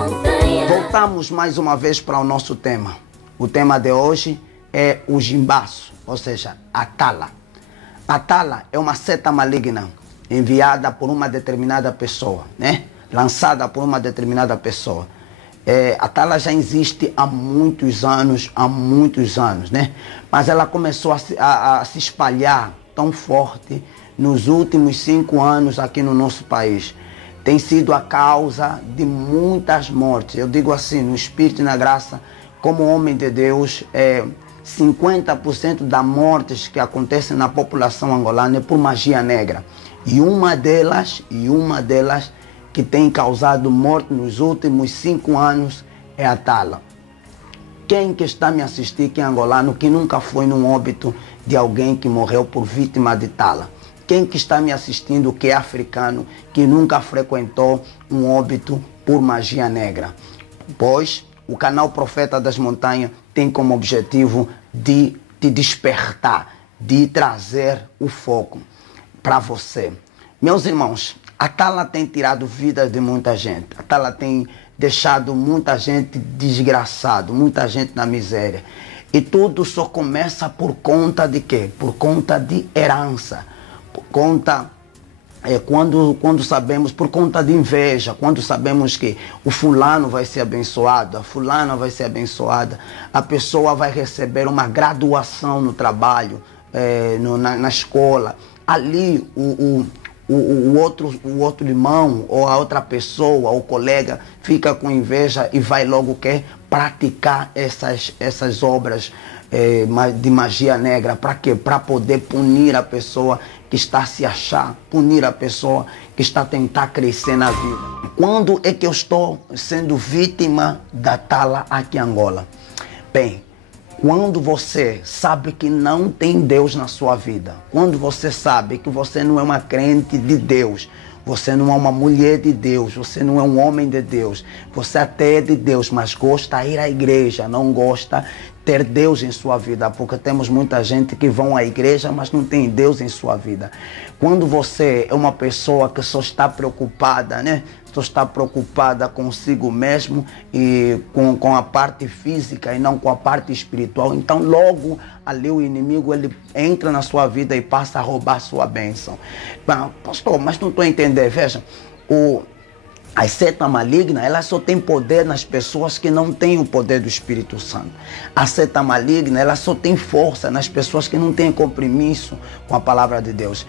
montanha. Voltamos mais uma vez para o nosso tema. O tema de hoje é o Jimbaço, ou seja, a tala. A tala é uma seta maligna enviada por uma determinada pessoa, né? Lançada por uma determinada pessoa. A tala já existe há muitos anos, né? Mas ela começou a se espalhar tão forte nos últimos 5 anos aqui no nosso país. Tem sido a causa de muitas mortes. Eu digo assim, no Espírito e na Graça, como homem de Deus, 50% das mortes que acontecem na população angolana é por magia negra. E uma delas que tem causado morte nos últimos 5 anos é a tala. Quem que está me assistindo que é angolano, que nunca foi num óbito de alguém que morreu por vítima de tala? Quem que está me assistindo que é africano, que nunca frequentou um óbito por magia negra? Pois o canal Profeta das Montanhas tem como objetivo de te despertar, de trazer o foco para você. Meus irmãos, a tala tem tirado vidas de muita gente. A tala tem deixado muita gente desgraçada, muita gente na miséria. E tudo só começa por conta de quê? Por conta de herança. Por conta, quando sabemos, por conta de inveja, quando sabemos que o fulano vai ser abençoado, a fulana vai ser abençoada, a pessoa vai receber uma graduação no trabalho, na escola. Ali o outro irmão, ou a outra pessoa, ou colega, fica com inveja e vai logo quer praticar essas obras de magia negra. Para quê? Para poder punir a pessoa que está a se achar, punir a pessoa que está a tentar crescer na vida. Quando é que eu estou sendo vítima da tala aqui em Angola? Bem, quando você sabe que não tem Deus na sua vida, quando você sabe que você não é uma crente de Deus, você não é uma mulher de Deus, você não é um homem de Deus, você até é de Deus, mas gosta de ir à igreja, não gosta de ter Deus em sua vida, porque temos muita gente que vão à igreja, mas não tem Deus em sua vida. Quando você é uma pessoa que só está preocupada, né? Só está preocupada consigo mesmo e com a parte física e não com a parte espiritual, então logo ali o inimigo ele entra na sua vida e passa a roubar a sua bênção. Pastor, mas não estou a entender, veja, a seta maligna, ela só tem poder nas pessoas que não têm o poder do Espírito Santo. A seta maligna, ela só tem força nas pessoas que não têm compromisso com a palavra de Deus.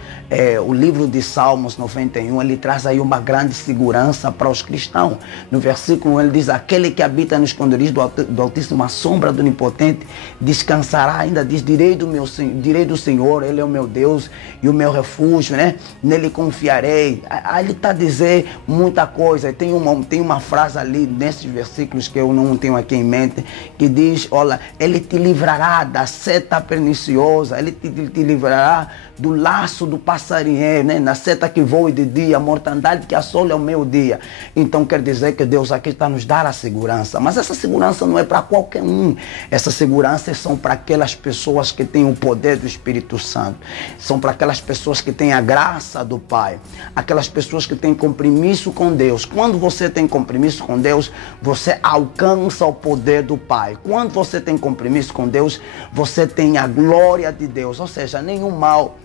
O livro de Salmos 91, ele traz aí uma grande segurança para os cristãos. No versículo 1, ele diz, aquele que habita no esconderijo do Altíssimo, a sombra do Onipotente, descansará, ainda diz, direi do Senhor, ele é o meu Deus e o meu refúgio, né? Nele confiarei. Aí ele está a dizer muita coisa. Tem uma frase ali nesses versículos que eu não tenho aqui em mente, que diz, olha, ele te livrará da seta perniciosa, ele te livrará do laço do passarinheiro, né? Na seta que voa de dia, a mortandade que assola ao meio-dia. Então quer dizer que Deus aqui está nos dar a segurança, mas essa segurança não é para qualquer um. Essa segurança são para aquelas pessoas que têm o poder do Espírito Santo, são para aquelas pessoas que têm a graça do Pai, aquelas pessoas que têm compromisso com Deus. Quando você tem compromisso com Deus, você alcança o poder do Pai. Quando você tem compromisso com Deus, você tem a glória de Deus. Ou seja, nenhum mal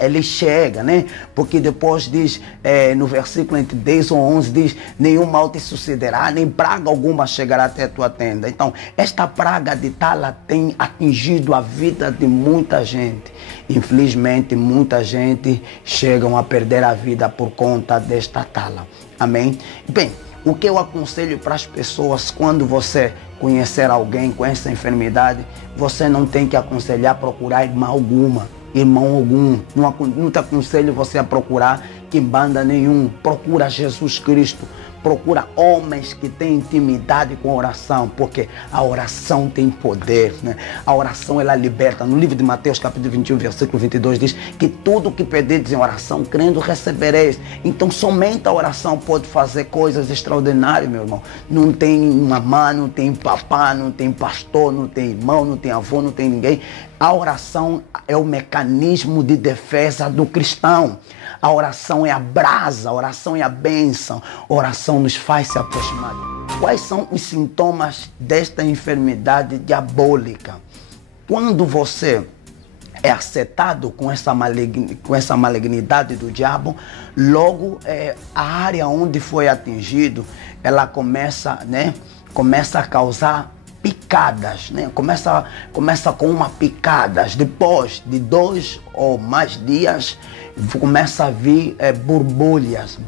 ele chega, né? Porque depois diz, no versículo entre 10 ou 11, diz, nenhum mal te sucederá, nem praga alguma chegará até a tua tenda. Então, esta praga de tala tem atingido a vida de muita gente. Infelizmente, muita gente chega a perder a vida por conta desta tala. Amém? Bem, o que eu aconselho para as pessoas quando você conhecer alguém com essa enfermidade, você não tem que aconselhar procurar irmão algum. Não te aconselho você a procurar quimbanda nenhum. Procura Jesus Cristo. Procura homens que têm intimidade com a oração, porque a oração tem poder, né? A oração, ela liberta. No livro de Mateus, capítulo 21, versículo 22, diz que tudo que pedirdes em oração, crendo, recebereis. Então, somente a oração pode fazer coisas extraordinárias, meu irmão. Não tem mamãe, não tem papá, não tem pastor, não tem irmão, não tem avô, não tem ninguém. A oração é o mecanismo de defesa do cristão. A oração é a brasa, a oração é a bênção, a oração nos faz se aproximar de Deus. Quais são os sintomas desta enfermidade diabólica? Quando você é acetado com essa malignidade do diabo, logo a área onde foi atingido, ela começa a causar picadas, né? Começa com uma picadas, depois de 2 ou mais dias, começa a vir borbulhas,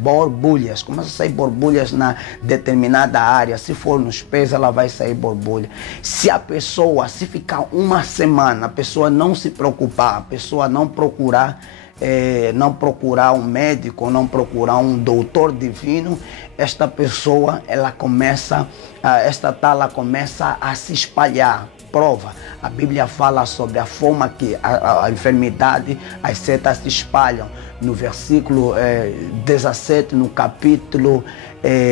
começa a sair borbulhas na determinada área. Se for nos pés, ela vai sair borbulha. Se ficar uma semana, a pessoa não se preocupar, a pessoa não procurar um médico, não procurar um doutor divino, esta pessoa, esta tala começa a se espalhar. Prova, a Bíblia fala sobre a forma que a enfermidade, as setas se espalham. No versículo 17, no capítulo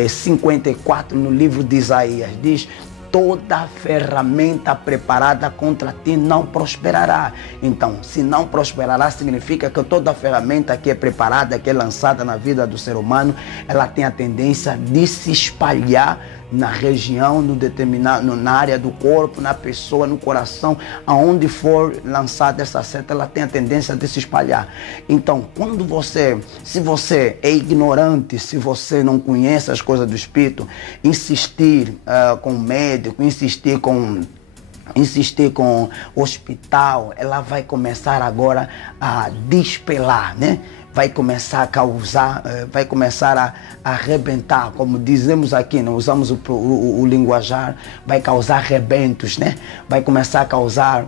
54, no livro de Isaías, diz: toda ferramenta preparada contra ti não prosperará. Então, se não prosperará, significa que toda ferramenta que é preparada, que é lançada na vida do ser humano, ela tem a tendência de se espalhar na região, na área do corpo, na pessoa, no coração, aonde for lançada essa seta, ela tem a tendência de se espalhar. Então, se você é ignorante, se você não conhece as coisas do Espírito, insistir com o médico, insistir com o hospital, ela vai começar agora a despelar, né? Vai começar a causar, vai começar a arrebentar, como dizemos aqui, não usamos o linguajar, vai causar rebentos, né? Vai começar a causar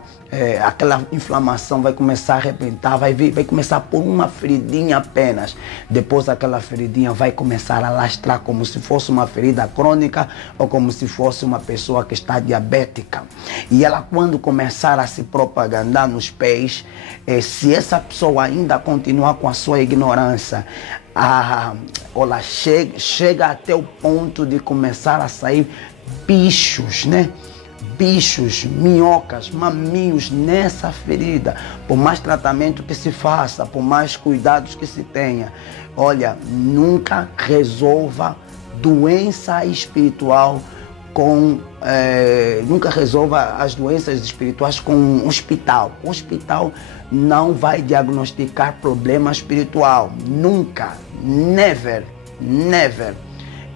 aquela inflamação, vai começar a arrebentar, vai começar por uma feridinha apenas. Depois aquela feridinha vai começar a lastrar como se fosse uma ferida crônica ou como se fosse uma pessoa que está diabética. E ela, quando começar a se propagandar nos pés, se essa pessoa ainda continuar com a sua ignorância, ela chega até o ponto de começar a sair bichos, né? Bichos, minhocas, maminhos nessa ferida. Por mais tratamento que se faça, por mais cuidados que se tenha, olha, nunca resolva doença espiritual nunca resolva as doenças espirituais com um hospital. O hospital não vai diagnosticar problema espiritual. Nunca, never.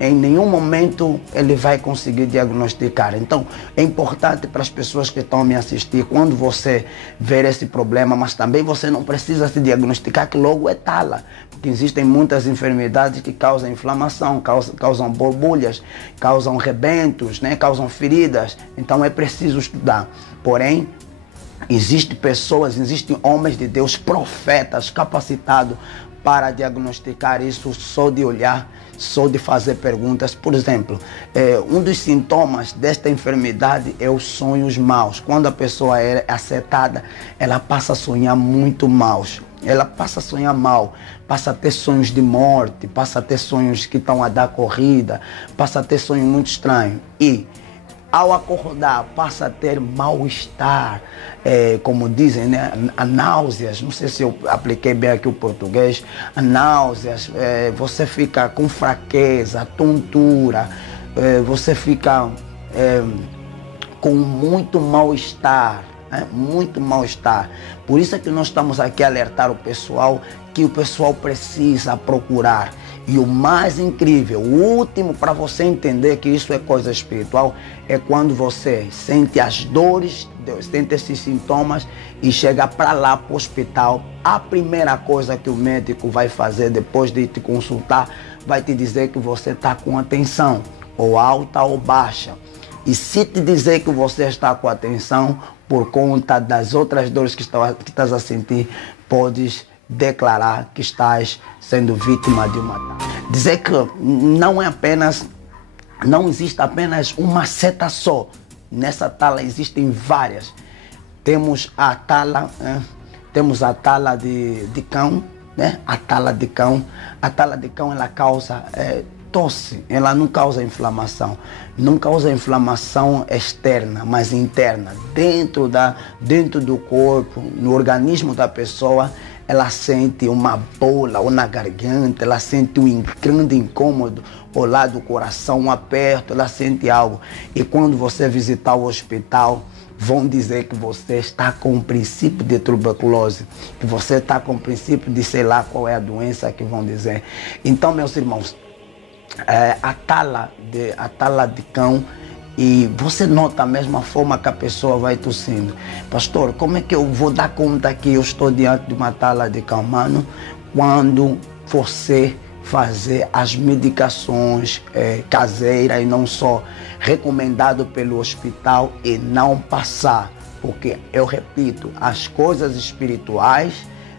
Em nenhum momento ele vai conseguir diagnosticar. Então, é importante para as pessoas que estão me assistir, quando você ver esse problema, mas também você não precisa se diagnosticar que logo é tala. Porque existem muitas enfermidades que causam inflamação, causam borbulhas, causam rebentos, né? Causam feridas. Então, é preciso estudar. Porém, existem homens de Deus, profetas, capacitados para diagnosticar isso só de olhar, só de fazer perguntas. Por exemplo, um dos sintomas desta enfermidade é os sonhos maus. Quando a pessoa é acertada, ela passa a sonhar muito maus. Ela passa a sonhar mal, passa a ter sonhos de morte, passa a ter sonhos que estão a dar corrida, passa a ter sonhos muito estranhos. E ao acordar, passa a ter mal-estar, como dizem, né? A náuseas, não sei se eu apliquei bem aqui o português, a náuseas, você fica com fraqueza, tontura, você fica com muito mal-estar, muito mal-estar. Por isso é que nós estamos aqui a alertar o pessoal, que o pessoal precisa procurar. E o mais incrível, o último para você entender que isso é coisa espiritual, é quando você sente as dores, sente esses sintomas e chega para lá, para o hospital. A primeira coisa que o médico vai fazer depois de te consultar, vai te dizer que você está com a tensão, ou alta ou baixa. E se te dizer que você está com a tensão, por conta das outras dores que estás a sentir, podes declarar que estás sendo vítima de uma tala. Dizer que não existe apenas uma seta só. Nessa tala existem várias. Temos a tala de cão, né? A tala de cão. A tala de cão, ela causa tosse, ela não causa inflamação. Não causa inflamação externa, mas interna. Dentro do corpo, no organismo da pessoa, ela sente uma bola ou na garganta, ela sente um grande incômodo ao lado do coração, um aperto, ela sente algo. E quando você visitar o hospital, vão dizer que você está com o princípio de tuberculose, que você está com o princípio de sei lá qual é a doença que vão dizer. Então, meus irmãos, a tala de cão, e você nota a mesma forma que a pessoa vai tossindo. Pastor, como é que eu vou dar conta que eu estou diante de uma tala de cão? Mano, quando você fazer as medicações caseiras e não só recomendado pelo hospital e não passar, porque eu repito, as coisas espirituais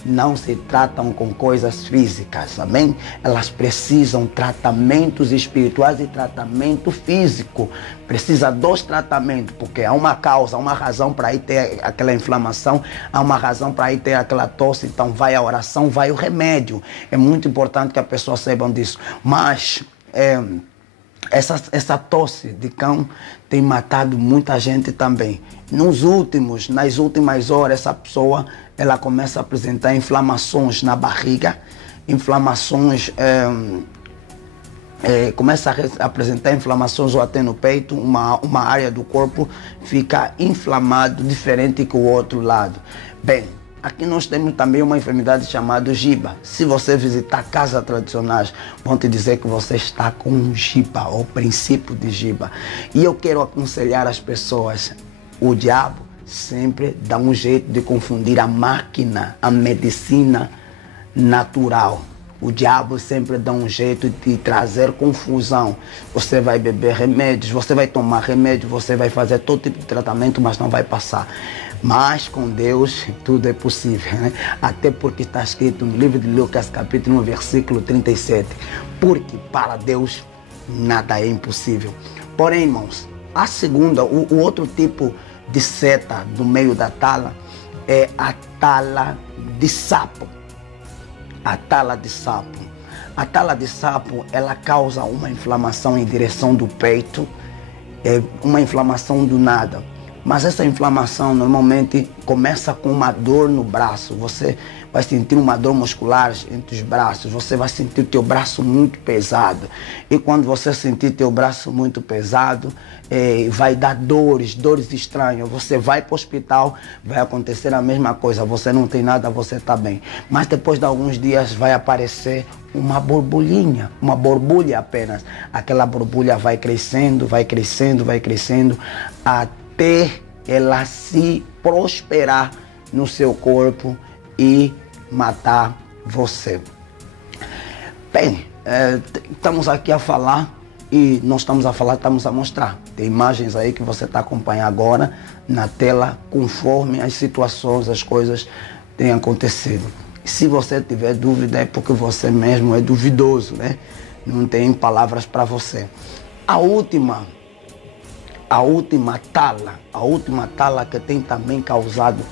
não se tratam com coisas físicas, amém? Elas precisam tratamentos espirituais e tratamento físico. Precisa dos tratamentos, porque há uma causa, há uma razão para ir ter aquela inflamação, há uma razão para ir ter aquela tosse, então vai a oração, vai o remédio. É muito importante que as pessoas saibam disso. Mas essa tosse de cão tem matado muita gente também. Nas últimas horas, essa pessoa ela começa a apresentar inflamações na barriga, inflamações, começa a apresentar inflamações ou até no peito, uma área do corpo fica inflamado, diferente que o outro lado. Bem, aqui nós temos também uma enfermidade chamada giba. Se você visitar casas tradicionais, vão te dizer que você está com giba, ou princípio de giba. E eu quero aconselhar as pessoas, o diabo sempre dá um jeito de confundir a máquina, a medicina natural. O diabo sempre dá um jeito de trazer confusão. Você vai beber remédios, você vai tomar remédio, você vai fazer todo tipo de tratamento, mas não vai passar. Mas com Deus tudo é possível, né? Até porque está escrito no livro de Lucas, capítulo 1, versículo 37. Porque para Deus nada é impossível. Porém, irmãos, a segunda, o outro tipo de seta do meio da tala é a tala de sapo. A tala de sapo. A tala de sapo, ela causa uma inflamação em direção do peito, uma inflamação do nada. Mas essa inflamação normalmente começa com uma dor no braço. Você vai sentir uma dor muscular entre os braços. Você vai sentir o teu braço muito pesado. E quando você sentir teu braço muito pesado, vai dar dores estranhas. Você vai para o hospital, vai acontecer a mesma coisa. Você não tem nada, você está bem. Mas depois de alguns dias vai aparecer uma borbulhinha, uma borbulha apenas. Aquela borbulha vai crescendo, até ela se prosperar no seu corpo e matar você. Bem, estamos aqui a falar e nós estamos a mostrar. Tem imagens aí que você está acompanhando agora na tela, conforme as situações, as coisas têm acontecido. Se você tiver dúvida é porque você mesmo é duvidoso, né? Não tem palavras para você. A última tala que tem também causado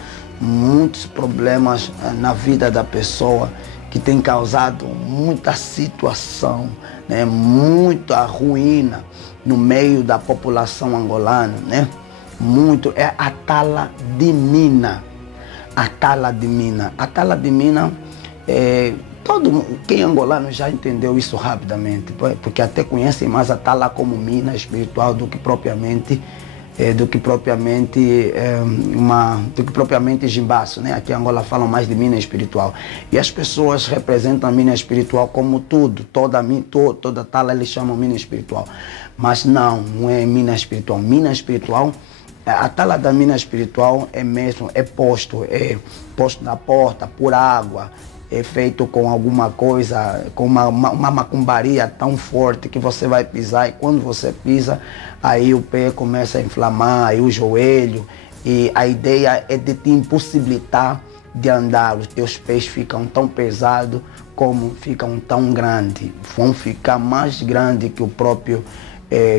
muitos problemas na vida da pessoa, que tem causado muita situação, né? Muita ruína no meio da população angolana, né? Muito, é a tala de mina. A tala de mina. A tala de mina, quem é angolano já entendeu isso rapidamente, porque até conhecem mais a tala como mina espiritual do que propriamente jimbaço, né? Aqui em Angola falam mais de mina espiritual. E as pessoas representam a mina espiritual como tudo, toda tala eles chamam mina espiritual. Mas não é mina espiritual. Mina espiritual, a tala da mina espiritual é posto na porta por água, é feito com alguma coisa, com uma macumbaria tão forte que você vai pisar, e quando você pisa, aí o pé começa a inflamar, aí o joelho, e a ideia é de te impossibilitar de andar. Os teus pés ficam tão pesados como ficam tão grandes, vão ficar mais grandes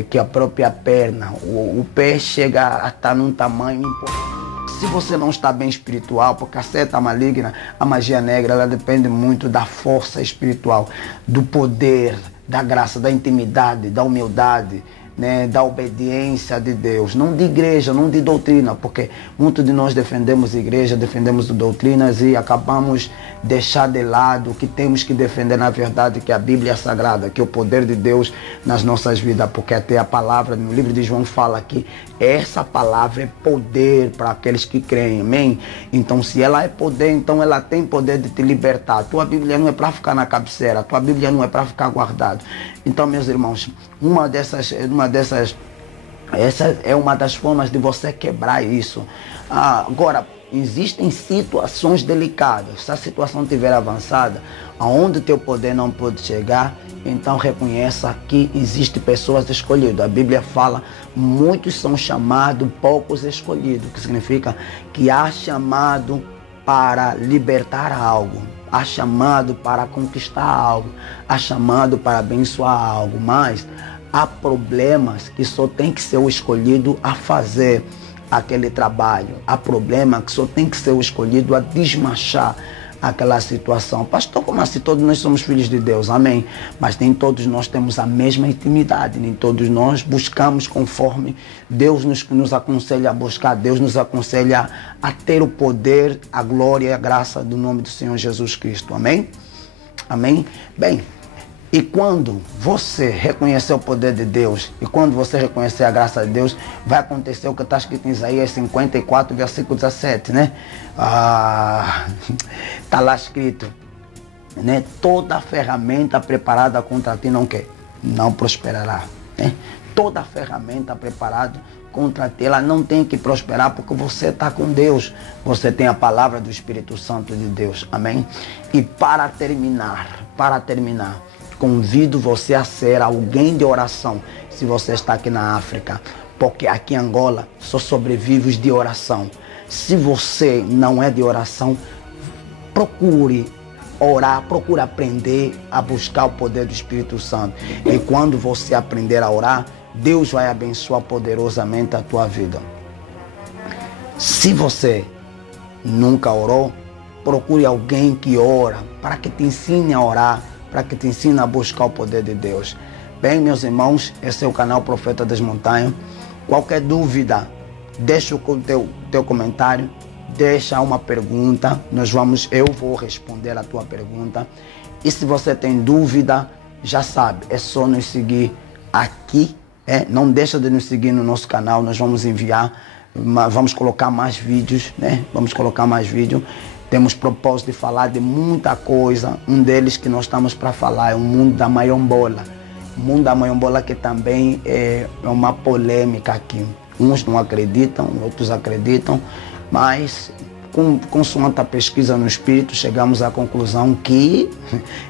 que a própria perna. O pé chega a estar num tamanho importante. Se você não está bem espiritual, porque a seta maligna, a magia negra, ela depende muito da força espiritual, do poder, da graça, da intimidade, da humildade, né, da obediência de Deus, não de igreja, não de doutrina, porque muitos de nós defendemos igreja, defendemos doutrinas e acabamos deixar de lado o que temos que defender na verdade, que é a Bíblia Sagrada, que é o poder de Deus nas nossas vidas, porque até a palavra no livro de João fala que essa palavra é poder para aqueles que creem, amém? Então se ela é poder, então ela tem poder de te libertar. A tua Bíblia não é para ficar na cabeceira, a tua Bíblia não é para ficar guardada. Então, meus irmãos, essa é uma das formas de você quebrar isso. Agora, existem situações delicadas. Se a situação estiver avançada, aonde o teu poder não pode chegar, então reconheça que existem pessoas escolhidas. A Bíblia fala, muitos são chamados, poucos escolhidos, que significa que há chamado para libertar algo, há chamado para conquistar algo, há chamado para abençoar algo, mas há problemas que só tem que ser o escolhido a fazer aquele trabalho. Há problema que só tem que ser o escolhido a desmanchar aquela situação. Pastor, como assim? Todos nós somos filhos de Deus, amém? Mas nem todos nós temos a mesma intimidade, nem todos nós buscamos conforme Deus nos aconselha a buscar. Deus nos aconselha a ter o poder, a glória e a graça do nome do Senhor Jesus Cristo, amém? Amém? Bem, e quando você reconhecer o poder de Deus, e quando você reconhecer a graça de Deus, vai acontecer o que está escrito em Isaías 54, versículo 17, né? Está lá escrito, né? Toda ferramenta preparada contra ti não prosperará, né? Toda ferramenta preparada contra ti, ela não tem que prosperar, porque você está com Deus. Você tem a palavra do Espírito Santo de Deus, amém? E para terminar, convido você a ser alguém de oração, se você está aqui na África, porque aqui em Angola só sobrevive os de oração. Se você não é de oração, procure orar, procure aprender a buscar o poder do Espírito Santo. E quando você aprender a orar, Deus vai abençoar poderosamente a tua vida. Se você nunca orou, procure alguém que ora, para que te ensine a orar, para que te ensine a buscar o poder de Deus. Bem, meus irmãos, esse é o canal Profeta das Montanhas. Qualquer dúvida, deixa o teu comentário, deixa uma pergunta, eu vou responder a tua pergunta. E se você tem dúvida, já sabe, é só nos seguir aqui. Não deixa de nos seguir no nosso canal, nós vamos enviar, vamos colocar mais vídeos, né? Vamos colocar mais vídeos. Temos propósito de falar de muita coisa. Um deles que nós estamos para falar é o mundo da mayombola. O mundo da mayombola, que também é uma polêmica aqui. Uns não acreditam, outros acreditam, mas consoante a pesquisa no Espírito, chegamos à conclusão que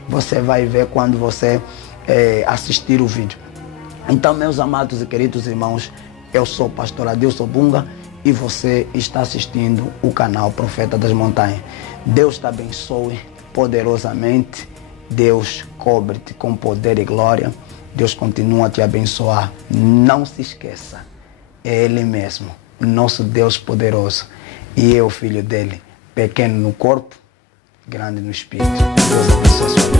você vai ver quando você assistir o vídeo. Então, meus amados e queridos irmãos, eu sou o pastor Adilson Bunga e você está assistindo o canal Profeta das Montanhas. Deus te abençoe poderosamente. Deus cobre-te com poder e glória. Deus continua a te abençoar. Não se esqueça, é Ele mesmo, nosso Deus poderoso. E eu, filho dele, pequeno no corpo, grande no espírito. Deus abençoe a sua vida.